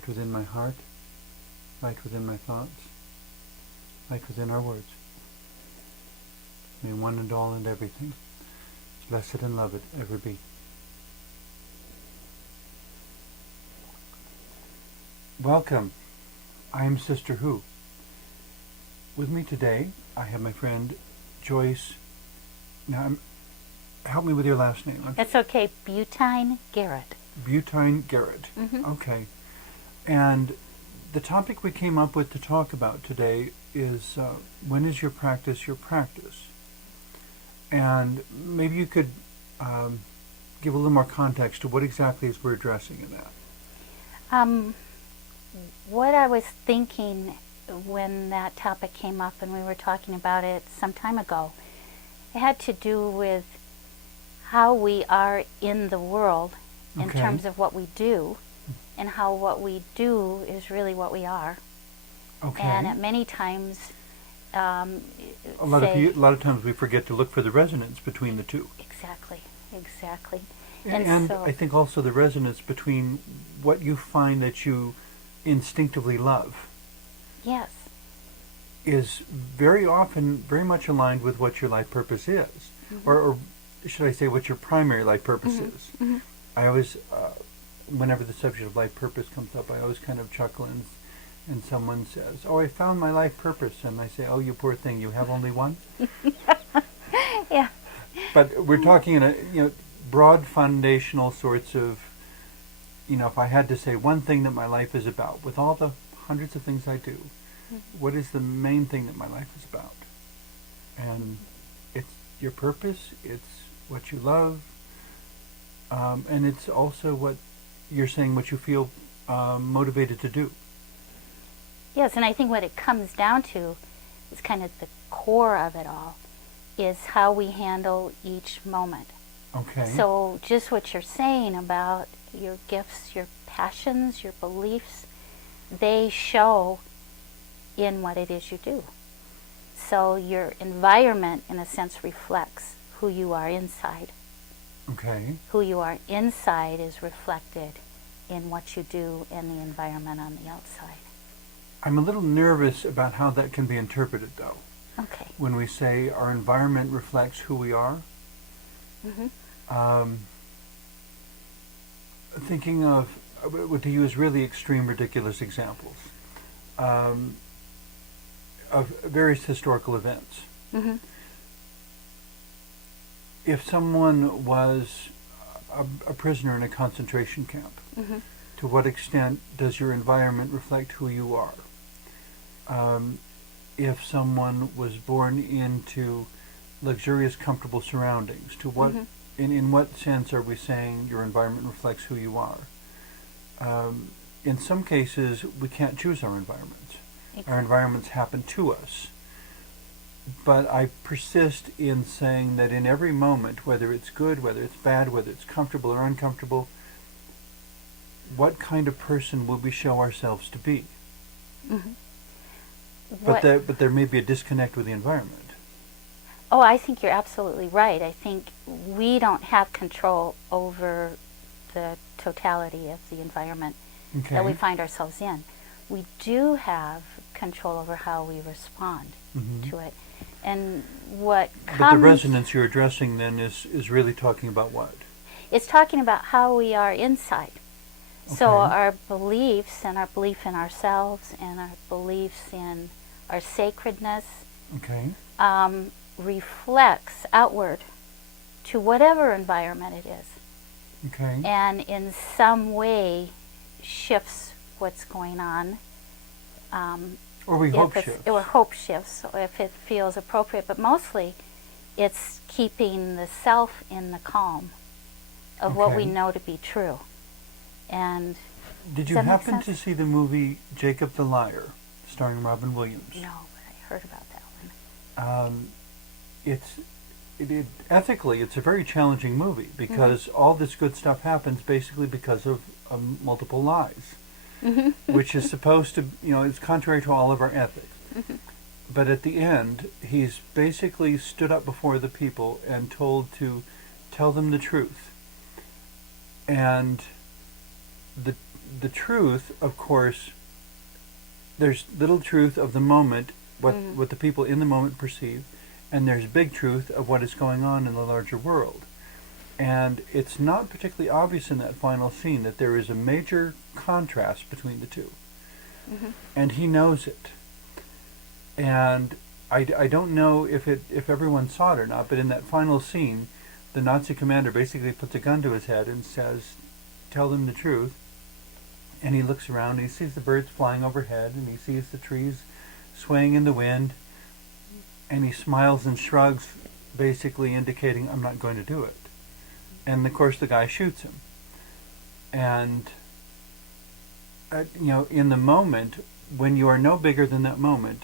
light within my heart, light within my thoughts, light within our words. May one and all and everything, blessed and loved, ever be. Welcome. I am Sister Who. With me today, I have my friend Joyce. Now, help me with your last name. It's okay. Buteyn-Garrett. Buteyn-Garrett. Mm-hmm. Okay. And the topic we came up with to talk about today is when is your practice your practice? And maybe you could give a little more context to what exactly is we're addressing in that. What I was thinking when that topic came up and we were talking about it some time ago, it had to do with how we are in the world in terms of what we do, and how what we do is really what we are. Okay. And at many times, a lot of times we forget to look for the resonance between the two. Exactly. And so I think also the resonance between what you find that you instinctively love. Yes. Is very often very much aligned with what your life purpose is. Mm-hmm. Or should I say what your primary life purpose mm-hmm. is. Mm-hmm. I always, whenever the subject of life purpose comes up, I always kind of chuckle and someone says, "Oh, I found my life purpose." And I say, "Oh, you poor thing, you have only one?" Yeah. But we're talking in a broad foundational sorts of, if I had to say one thing that my life is about, with all the hundreds of things I do, what is the main thing that my life is about? And it's your purpose, it's what you love, and it's also what you're saying, what you feel motivated to do. Yes, and I think what it comes down to is kind of the core of it all, is how we handle each moment. Okay. So just what you're saying about your gifts, your passions, your beliefs, they show in what it is you do. So your environment, in a sense, reflects who you are inside. Okay. Who you are inside is reflected in what you do and the environment on the outside. I'm a little nervous about how that can be interpreted, though. Okay. When we say our environment reflects who we are, thinking of, to use really extreme, ridiculous examples, of various historical events. Mm-hmm. If someone was a prisoner in a concentration camp, to what extent does your environment reflect who you are? If someone was born into luxurious, comfortable surroundings, to what, in what sense are we saying your environment reflects who you are? In some cases, we can't choose our environments. Exactly. Our environments happen to us. But I persist in saying that in every moment, whether it's good, whether it's bad, whether it's comfortable or uncomfortable, what kind of person will we show ourselves to be? Mm-hmm. But there may be a disconnect with the environment. Oh, I think you're absolutely right. I think we don't have control over the totality of the environment that we find ourselves in. We do have control over how we respond to it. And what comes... But the resonance you're addressing then is really talking about what? It's talking about how we are inside. Okay. So our beliefs and our belief in ourselves and our beliefs in our sacredness reflects outward to whatever environment it is. Okay. And in some way shifts what's going on. Or we hope shifts. Or hope shifts, if it feels appropriate. But mostly it's keeping the self in the calm of what we know to be true. And did you happen to see the movie Jacob the Liar, starring Robin Williams? No, but I heard about that one. Ethically, it's a very challenging movie because all this good stuff happens basically because of multiple lies, which is supposed to, it's contrary to all of our ethics. But at the end, he's basically stood up before the people and told to tell them the truth. And the truth, of course, there's little truth of the moment, what the people in the moment perceive, and there's big truth of what is going on in the larger world. And it's not particularly obvious in that final scene that there is a major contrast between the two. And he knows it. And I don't know if everyone saw it or not, but in that final scene, the Nazi commander basically puts a gun to his head and says, tell them the truth. And he looks around and he sees the birds flying overhead and he sees the trees swaying in the wind, and he smiles and shrugs, basically indicating, I'm not going to do it. And of course the guy shoots him. And in the moment, when you are no bigger than that moment,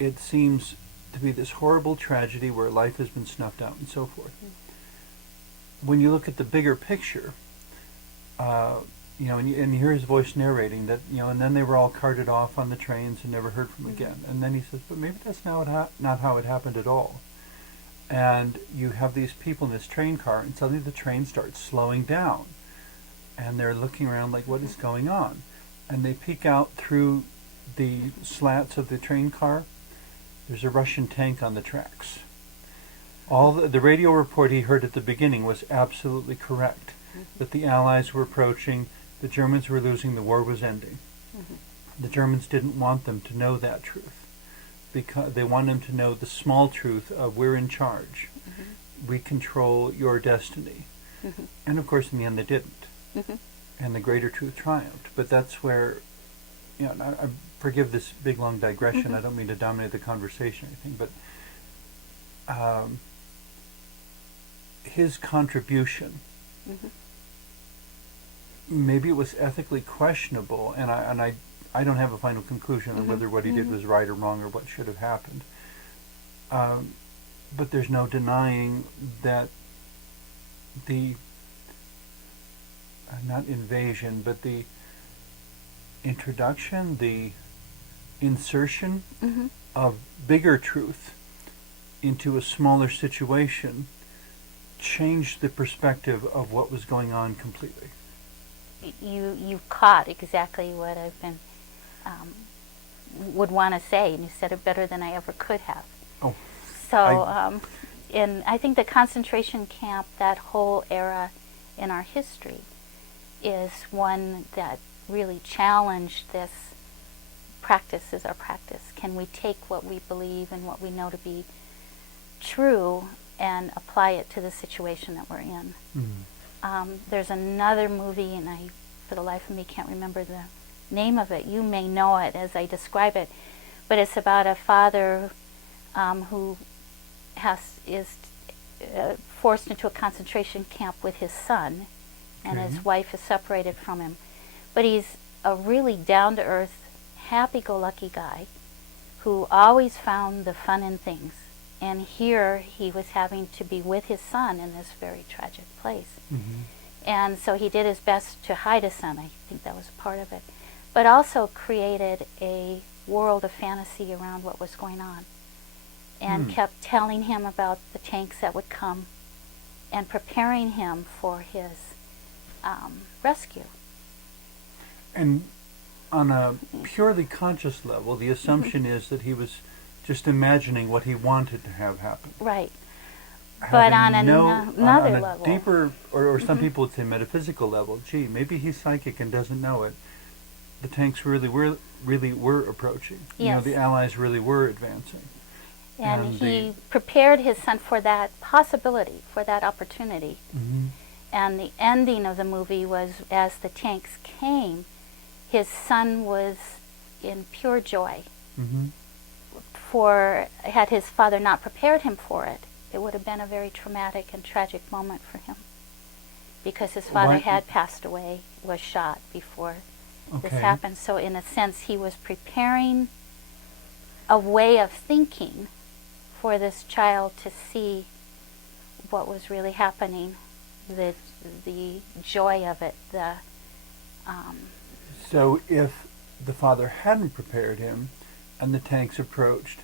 it seems to be this horrible tragedy where life has been snuffed out and so forth. When you look at the bigger picture, and you hear his voice narrating that, and then they were all carted off on the trains and never heard from again. And then he says, but maybe that's not how it happened at all. And you have these people in this train car, and suddenly the train starts slowing down. And they're looking around like, what is going on? And they peek out through the slats of the train car. There's a Russian tank on the tracks. All the radio report he heard at the beginning was absolutely correct, that the Allies were approaching, the Germans were losing, the war was ending. The Germans didn't want them to know that truth, because they wanted them to know the small truth of we're in charge. We control your destiny. And of course in the end they didn't. And the greater truth triumphed. But that's where, I forgive this big long digression, I don't mean to dominate the conversation or anything, but his contribution, maybe it was ethically questionable, and I don't have a final conclusion on whether what he did was right or wrong or what should have happened. But there's no denying that the not invasion, but the introduction, the insertion of bigger truth into a smaller situation changed the perspective of what was going on completely. You caught exactly what I've been would want to say, and you said it better than I ever could have. Oh. So, and I think the concentration camp, that whole era in our history, is one that really challenged this practice is our practice. Can we take what we believe and what we know to be true and apply it to the situation that we're in? There's another movie, and I, for the life of me, can't remember the name of it. You may know it as I describe it, but it's about a father who is forced into a concentration camp with his son, and his wife is separated from him. But he's a really down-to-earth, happy-go-lucky guy who always found the fun in things. And here he was having to be with his son in this very tragic place. And so he did his best to hide his son. I think that was a part of it. But also created a world of fantasy around what was going on. And kept telling him about the tanks that would come and preparing him for his rescue. And on a purely conscious level, the assumption is that he was just imagining what he wanted to have happen. Right. But on another level. Deeper, or some people would say metaphysical level, gee, maybe he's psychic and doesn't know it. The tanks really were approaching. Yes. The Allies really were advancing. And he prepared his son for that possibility, for that opportunity. And the ending of the movie was, as the tanks came, his son was in pure joy. For had his father not prepared him for it, it would have been a very traumatic and tragic moment for him, because his father had passed away, was shot before this happened. So in a sense, he was preparing a way of thinking for this child to see what was really happening, the joy of it. So if the father hadn't prepared him and the tanks approached,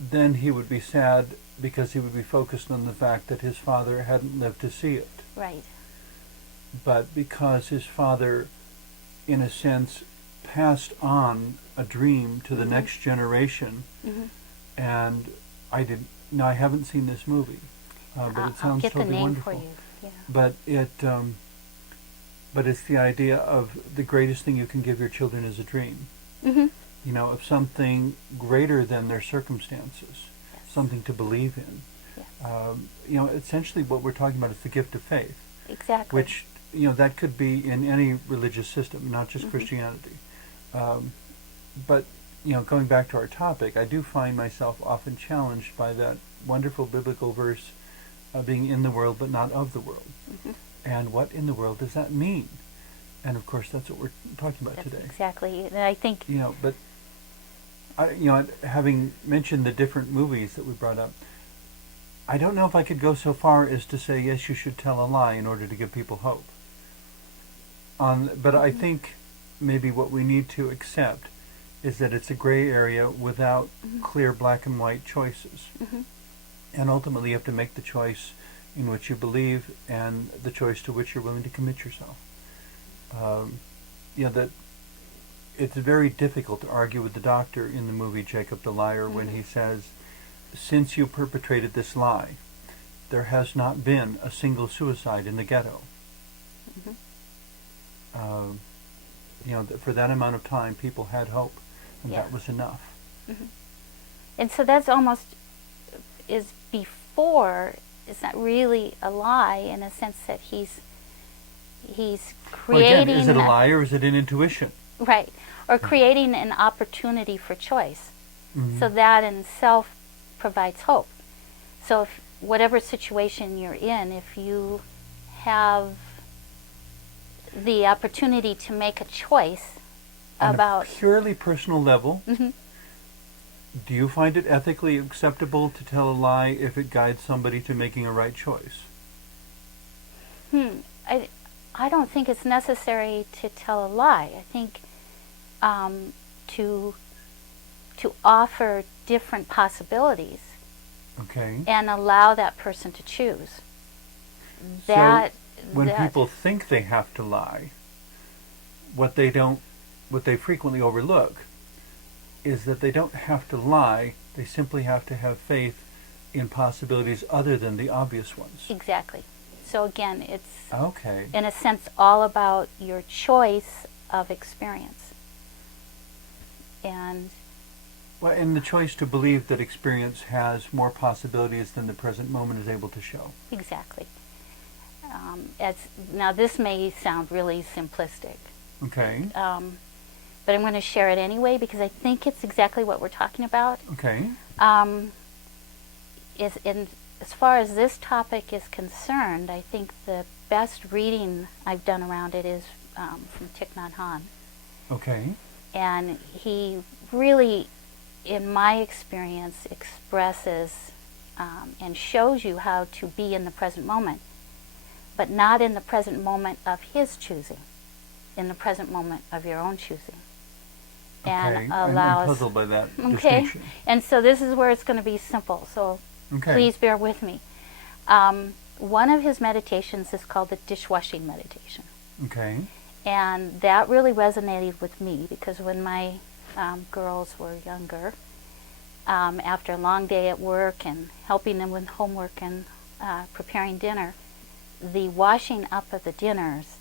then he would be sad because he would be focused on the fact that his father hadn't lived to see it. Right. But because his father in a sense, passed on a dream to the Mhm. next generation. Mhm. And I did. Now I haven't seen this movie, but I'll it sounds get the totally name wonderful. for you. Yeah. But it's the idea of the greatest thing you can give your children is a dream. Mhm. You know, of something greater than their circumstances, Yes. something to believe in. Yes. You know, essentially what we're talking about is the gift of faith, Exactly. which, you know, that could be in any religious system, not just Mhm. Christianity. But, you know, going back to our topic, I do find myself often challenged by that wonderful biblical verse, being in the world but not of the world. Mhm. And what in the world does that mean? And of course, that's what we're talking about That's today. exactly. And I think. You know, but you know, having mentioned the different movies that we brought up, I don't know if I could go so far as to say yes, you should tell a lie in order to give people hope. But I think maybe what we need to accept is that it's a gray area without Mhm. clear black and white choices. Mhm. And ultimately, you have to make the choice in which you believe and the choice to which you're willing to commit yourself. You know, that it's very difficult to argue with the doctor in the movie Jacob the Liar when he says, since you perpetrated this lie, there has not been a single suicide in the ghetto. Mhm. You know, for that amount of time, people had hope, and Yeah. that was enough. Mhm. And so that's almost is before. It's not really a lie in a sense that he's Well, creating. again, is it a lie or is it an intuition? Right, or creating an opportunity for choice. Mhm. So that in itself provides hope. So if whatever situation you're in, if you have the opportunity to make a choice On about. a purely personal level, Mhm. do you find it ethically acceptable to tell a lie if it guides somebody to making a right choice? I don't think it's necessary to tell a lie. I think to offer different possibilities Okay. and allow that person to choose. So when people think they have to lie, what they frequently overlook is that they don't have to lie, they simply have to have faith in possibilities other than the obvious ones. Exactly. So again, it's Okay. in a sense all about your choice of experience. And Well, and the choice to believe that experience has more possibilities than the present moment is able to show. exactly. Now this may sound really simplistic, Okay. but I'm going to share it anyway because I think it's exactly what we're talking about. Okay. As far as this topic is concerned, I think the best reading I've done around it is from Thich Nhat Hanh. Okay. And he really, in my experience, expresses and shows you how to be in the present moment, but not in the present moment of his choosing, in the present moment of your own choosing. And Okay. allows. I'm puzzled by that Okay. distinction. And so this is where it's going to be simple. So Okay. please bear with me. One of his meditations is called the dishwashing meditation. Okay. And that really resonated with me because when my girls were younger, after a long day at work and helping them with homework and preparing dinner, the washing up of the dinners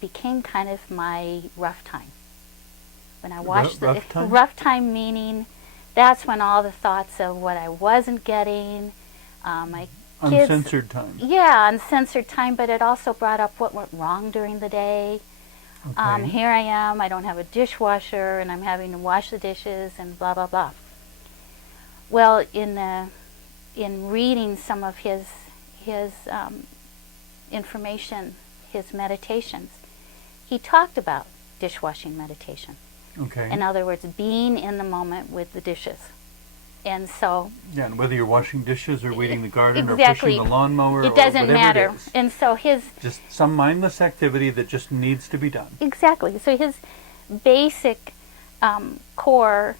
became kind of my rough time. When I washed rough time? Rough time meaning that's when all the thoughts of what I wasn't getting, my kids. Uncensored time. Yeah, uncensored time, but it also brought up what went wrong during the day. Okay. Here I am, I don't have a dishwasher, and I'm having to wash the dishes, and blah, blah, blah. Well, in reading some of his information, his meditations, he talked about dishwashing meditation. Okay. In other words, being in the moment with the dishes. And so Yeah, and whether you're washing dishes or weeding the garden exactly, or pushing the lawnmower it doesn't or whatever matter. it is. And so his Just some mindless activity that just needs to be done. exactly. So his basic core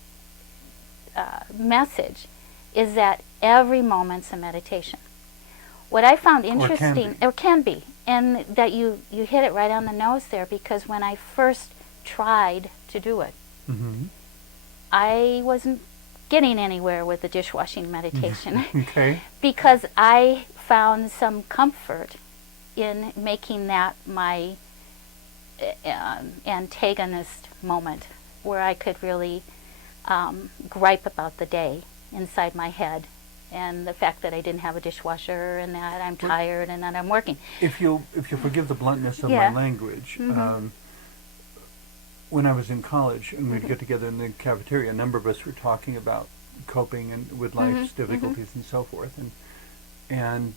message is that every moment's a meditation. What I found interesting, or can be, And that you hit it right on the nose there, because when I first tried to do it, Mm-hmm. I wasn't getting anywhere with the dishwashing meditation. Okay. Because I found some comfort in making that my antagonist moment, where I could really gripe about the day inside my head, and the fact that I didn't have a dishwasher, and that I'm tired, and that I'm working. If you'll forgive the bluntness of Yeah. my language, Mm-hmm. when I was in college and we'd get together in the cafeteria, a number of us were talking about coping and with life's difficulties and so forth, and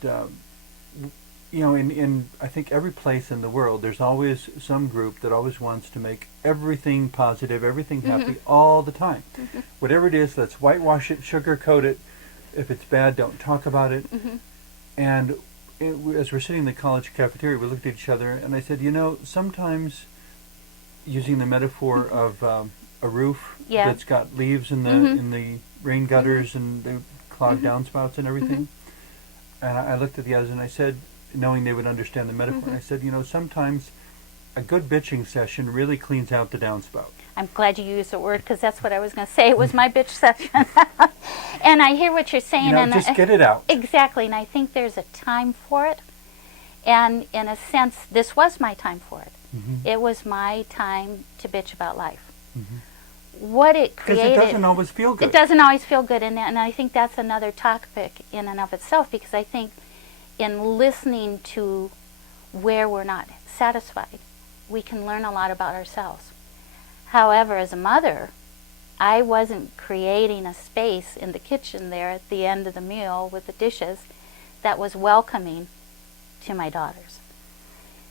you know, in I think every place in the world, there's always some group that always wants to make everything positive, everything happy all the time. Whatever it is, let's whitewash it, sugarcoat it. If it's bad, don't talk about it. And as we're sitting in the college cafeteria, we looked at each other, and I said, you know, sometimes, using the metaphor of a roof that's got leaves in the rain gutters and the clogged downspouts and everything, and I looked at the others and I said, knowing they would understand the metaphor, and I said, you know, sometimes a good bitching session really cleans out the downspout. I'm glad you used the word, because that's what I was going to say. It was my bitch session. And I hear what you're saying. You know, and just get it out. Exactly, and I think there's a time for it. And in a sense, this was my time for it. It was my time to bitch about life. What it created... Because it doesn't always feel good. It doesn't always feel good, and I think that's another topic in and of itself, because I think in listening to where we're not satisfied, we can learn a lot about ourselves. However, as a mother, I wasn't creating a space in the kitchen there at the end of the meal with the dishes that was welcoming to my daughters.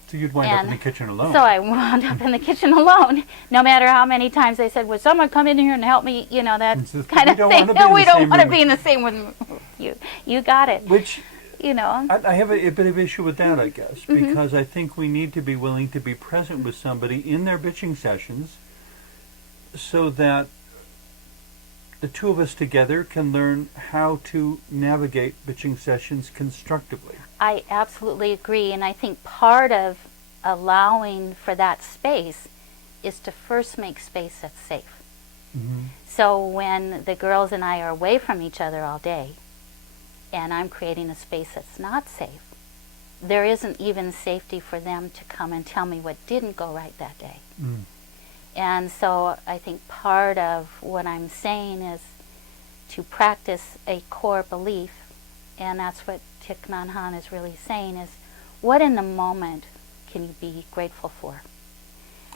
So you'd wind up in the kitchen alone. So I wound up in the kitchen alone, no matter how many times they said, would someone come in here and help me, you know, that kind of thing. We don't want to be in the same room with you. You got it. Which, you know. I have a bit of issue with that, I guess, because I think we need to be willing to be present with somebody in their bitching sessions, so that the two of us together can learn how to navigate bitching sessions constructively. I absolutely agree, and I think part of allowing for that space is to first make space that's safe. So when the girls and I are away from each other all day, and I'm creating a space that's not safe, there isn't even safety for them to come and tell me what didn't go right that day. And so I think part of what I'm saying is to practice a core belief, and that's what Thich Nhat Hanh is really saying, is what in the moment can you be grateful for?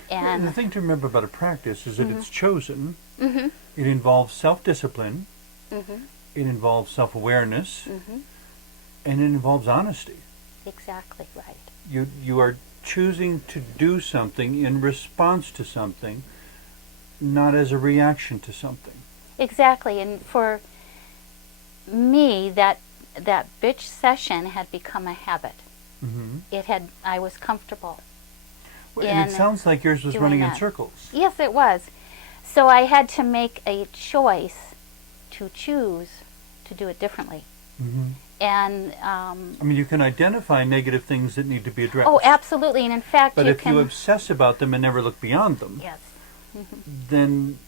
And the thing to remember about a practice is that it's chosen. It involves self-discipline. It involves self-awareness. And it involves honesty. Exactly right. You are choosing to do something in response to something, not as a reaction to something. Exactly, and for me, that bitch session had become a habit. I was comfortable. And it sounds like yours was running in circles. Yes, it was. So I had to make a choice to choose to do it differently. And I mean, you can identify negative things that need to be addressed. oh, absolutely, and in fact, but if you obsess about them and never look beyond them, yes, then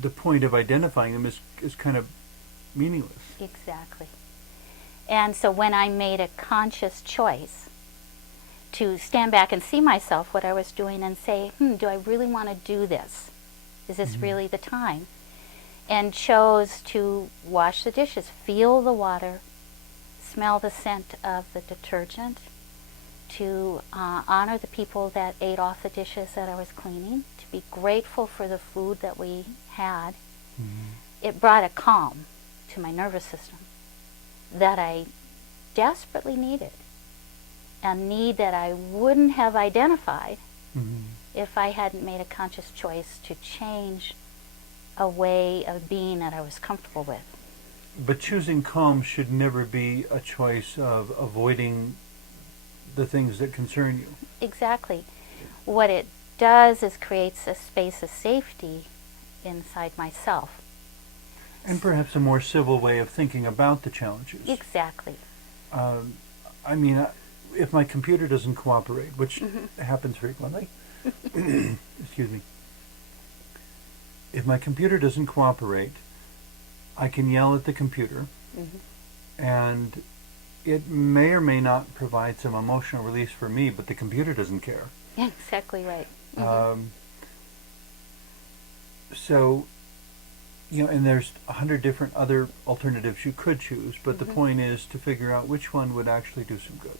the point of identifying them is kind of meaningless. Exactly. And so when I made a conscious choice to stand back and see myself, what I was doing, and say, do I really want to do this? Is this really the time? And chose to wash the dishes, feel the water, smell the scent of the detergent, to honor the people that ate off the dishes that I was cleaning, to be grateful for the food that we had. It brought a calm to my nervous system that I desperately needed, a need that I wouldn't have identified if I hadn't made a conscious choice to change a way of being that I was comfortable with. But choosing calm should never be a choice of avoiding the things that concern you. Exactly. What it does is creates a space of safety inside myself. And perhaps a more civil way of thinking about the challenges. Exactly. I mean, if my computer doesn't cooperate, which happens frequently, excuse me, if my computer doesn't cooperate, I can yell at the computer, and it may or may not provide some emotional release for me, but the computer doesn't care. Exactly right. So, and there's 100 different other alternatives you could choose, but the point is to figure out which one would actually do some good.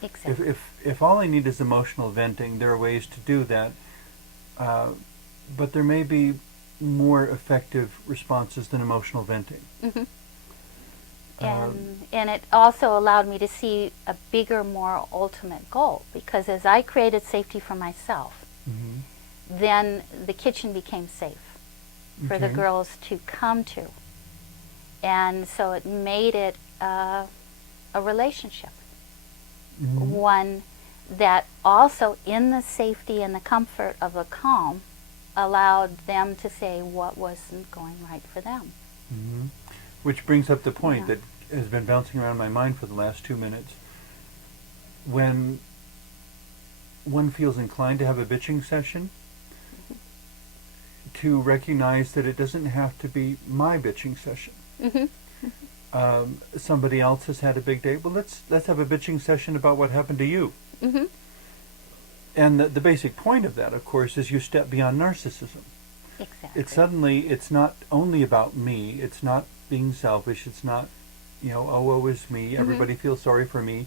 Exactly. If all I need is emotional venting, there are ways to do that, but there may be more effective responses than emotional venting. And it also allowed me to see a bigger, more ultimate goal, because as I created safety for myself, then the kitchen became safe for the girls to come to. And so it made it a relationship. One that also, in the safety and the comfort of the calm, allowed them to say what wasn't going right for them. Which brings up the point that has been bouncing around my mind for the last 2 minutes. When one feels inclined to have a bitching session, to recognize that it doesn't have to be my bitching session. Somebody else has had a big day. Well, let's have a bitching session about what happened to you. And the basic point of that, of course, is you step beyond narcissism. Exactly. It's not only about me. It's not being selfish. It's not, oh, woe is me. Everybody feels sorry for me.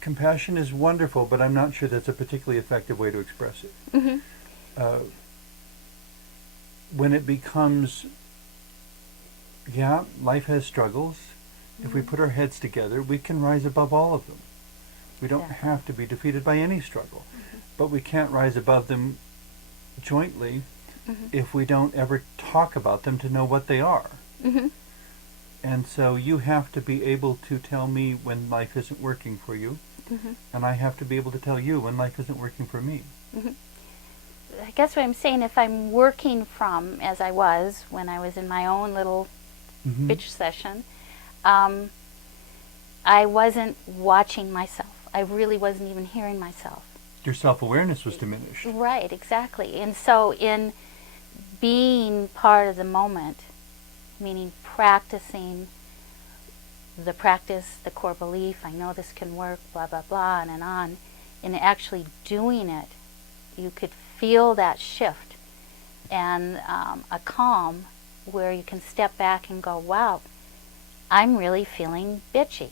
Compassion is wonderful, but I'm not sure that's a particularly effective way to express it. When it becomes, life has struggles. If we put our heads together, we can rise above all of them. We don't have to be defeated by any struggle, but we can't rise above them jointly if we don't ever talk about them to know what they are. And so you have to be able to tell me when life isn't working for you, and I have to be able to tell you when life isn't working for me. I guess what I'm saying, if I'm working from, as I was when I was in my own little bitch session, I wasn't watching myself. I really wasn't even hearing myself. Your self-awareness was diminished. Right, exactly. And so in being part of the moment, meaning practicing the practice, the core belief, I know this can work, blah, blah, blah, on, and actually doing it, you could feel that shift and a calm where you can step back and go, wow, I'm really feeling bitchy.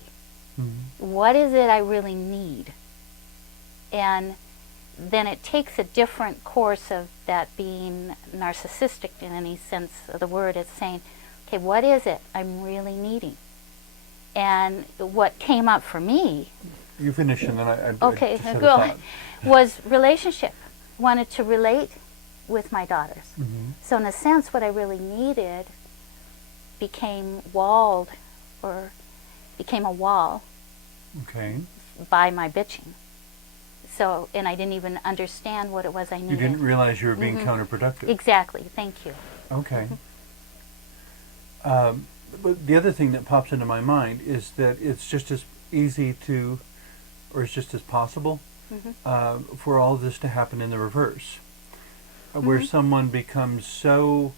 What is it I really need? And then it takes a different course of that being narcissistic in any sense of the word. It's saying, okay, what is it I'm really needing? And what came up for me, you finish and then I okay, just had a go, thought. was relationship. Wanted to relate with my daughters. So in a sense, what I really needed became walled, or became a wall by my bitching. So, and I didn't even understand what it was I needed. You didn't realize you were being counterproductive. Exactly. Thank you. Okay. But the other thing that pops into my mind is that it's just as easy to, or it's just as possible for all of this to happen in the reverse, where someone becomes so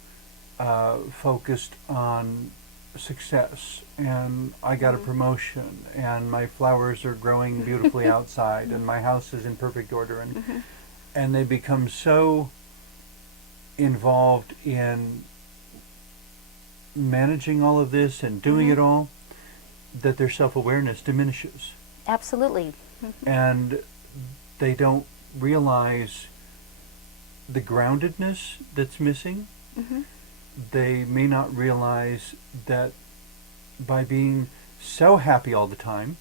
focused on success, and I got a promotion, and my flowers are growing beautifully outside, and my house is in perfect order, and they become so involved in managing all of this and doing it all that their self-awareness diminishes. Absolutely. And they don't realize the groundedness that's missing. They may not realize that by being so happy all the time,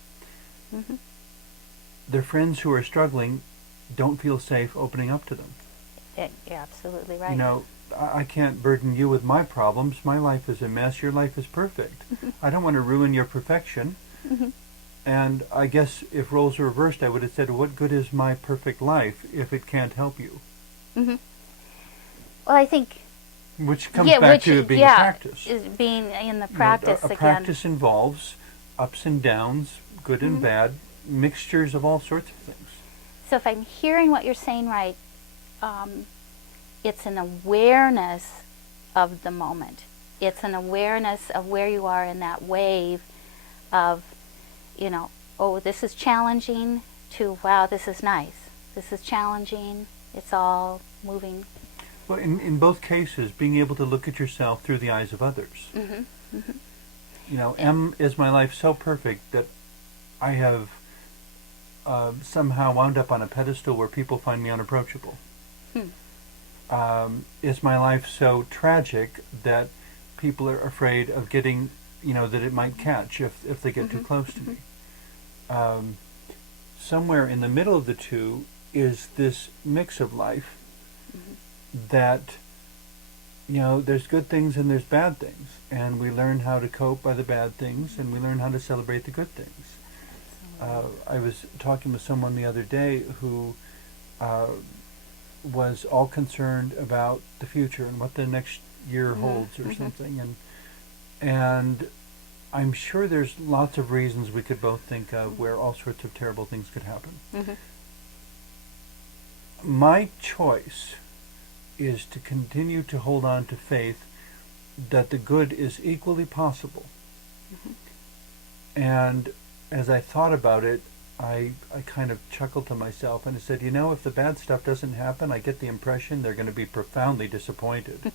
their friends who are struggling don't feel safe opening up to them. You're absolutely right. You know, I can't burden you with my problems. My life is a mess. Your life is perfect. I don't want to ruin your perfection. And I guess if roles were reversed, I would have said, what good is my perfect life if it can't help you? Well, I think... Which comes back to being a practice. Is being in the practice a again. practice involves ups and downs, good and bad, mixtures of all sorts of things. So if I'm hearing what you're saying right, it's an awareness of the moment. It's an awareness of where you are in that wave of, you know, oh, this is challenging, to, wow, this is nice. This is challenging. It's all moving. Well, in both cases, being able to look at yourself through the eyes of others. You know, is my life so perfect that I have somehow wound up on a pedestal where people find me unapproachable? Is my life so tragic that people are afraid of getting, you know, that it might catch if they get too close to me? Somewhere in the middle of the two is this mix of life that, you know, there's good things and there's bad things, and we learn how to cope by the bad things, and we learn how to celebrate the good things. I was talking with someone the other day who was all concerned about the future and what the next year holds or something, and I'm sure there's lots of reasons we could both think of where all sorts of terrible things could happen. My choice is to continue to hold on to faith that the good is equally possible. And as I thought about it, I kind of chuckled to myself and I said, you know, if the bad stuff doesn't happen, I get the impression they're going to be profoundly disappointed.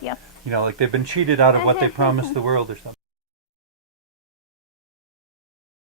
Yep. You know, like they've been cheated out of what they promised the world or something.